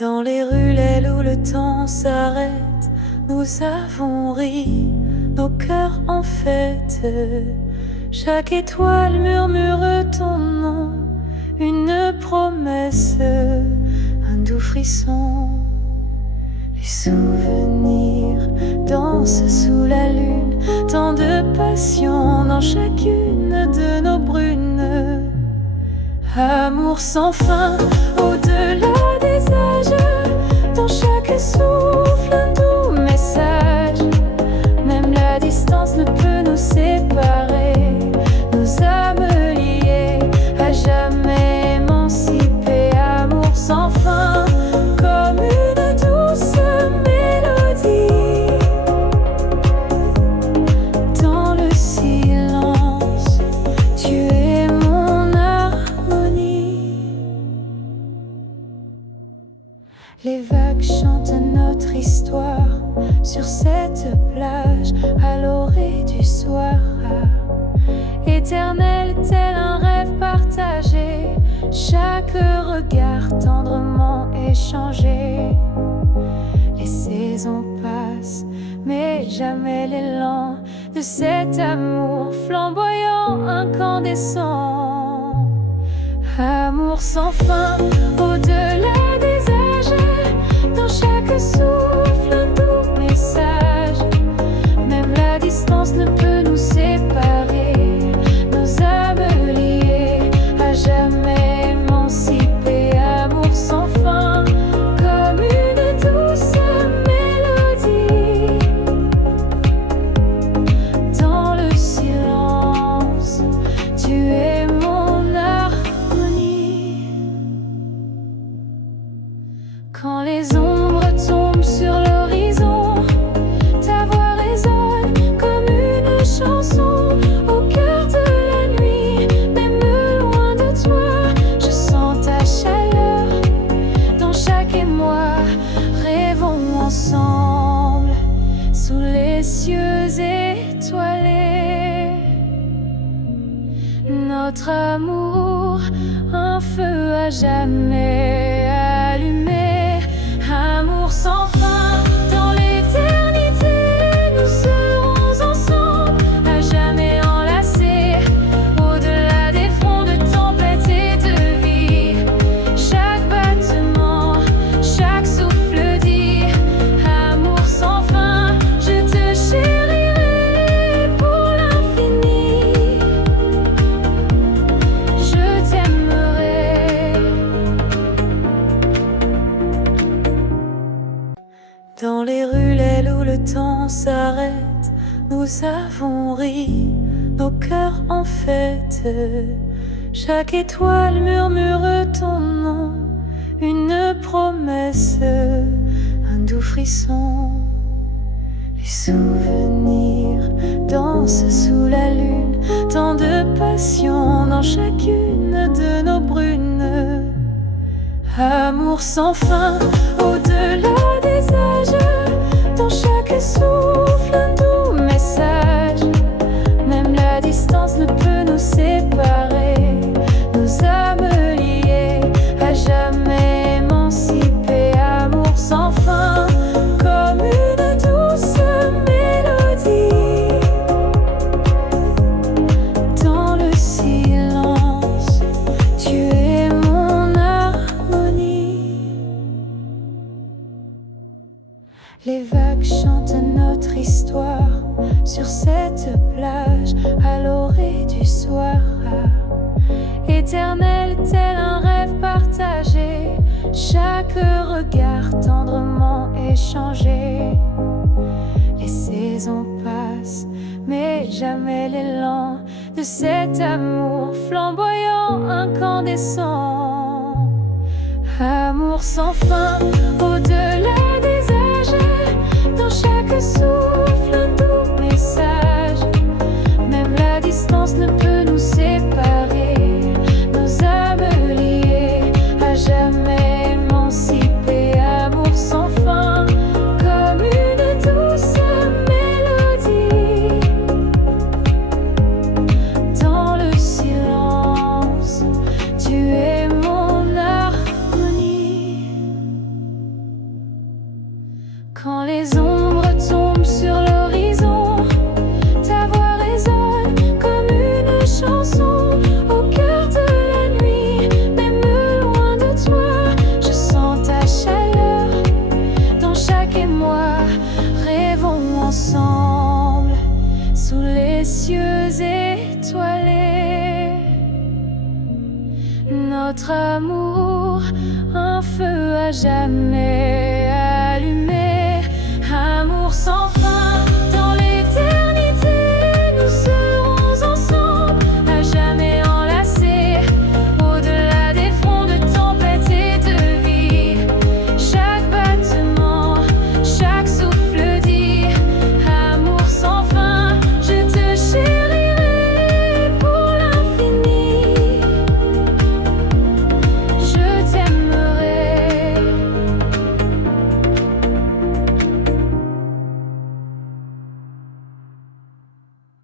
Dans les ruelles où le temps s'arrête, nous avons ri, nos cœurs en fête. Chaque étoile murmure ton nom, une promesse, un doux frisson. Les souvenirs dansent sous la lune, tant de passion dans chacune de nos brunes. Amour sans fin, au-delà des âges, dans chaque souffle un doux message. Même la distance ne peut nous séparer, nos âmes liées, à jamais émancipées. Amour sans fin, comme une douce mélodie. Dans le silence, tu es mon harmonie. Les vagues chantent notre histoire sur cette plage à l'orée du soir. Éternel tel un rêve partagé, chaque regard tendrement échangé. Les saisons passent, mais jamais l'élan de cet amour flamboyant, incandescent. Amour sans fin, au-delà des âges, dans chaque souffle un doux message. Même la distance ne peut nous séparer, nos âmes liées, à jamais émancipées. Amour sans fin, comme une douce mélodie. Dans le silence, tu es mon harmonie. Quand les ombres tombent sur l'horizon, ta voix résonne comme une chanson au cœur de la nuit. Même loin de toi, je sens ta chaleur dans chaque émoi. Rêvons ensemble sous les cieux étoilés. Notre amour, un feu à jamais allumé. Amour sans fin, dans l'éternité, nous serons ensemble, à jamais enlacés, au-delà des fronts de tempête et de vie. Chaque battement, chaque souffle dit amour sans fin, je te chérirai pour l'infini. Je t'aimerai. Dans les ruelles où le temps s'arrête, nous avons ri, nos cœurs en fête. Chaque étoile murmure ton nom, une promesse, un doux frisson. Les souvenirs dansent sous la lune, tant de passion dans chacune de nos brunes. Amour sans fin, au-delà des âges, dans chaque souffle un doux message. Même la distance ne peut nous séparer, nos âmes liées, à jamais émancipées. Amour sans fin, comme une douce mélodie. Dans le silence, tu es mon harmonie. Les vagues chantent notre histoire sur cette plage à l'orée du soir. Éternel tel un rêve partagé, chaque regard tendrement échangé. Les saisons passent, mais jamais l'élan de cet amour flamboyant, incandescent. Amour sans fin, au-delà des âges, dans chaque souffle un doux message. Même la distance ne peut nous séparer, nos âmes liées, à jamais émancipées. Amour sans fin, comme une douce mélodie. Dans le silence, tu es mon harmonie. jamais allumé. Amour sans fin.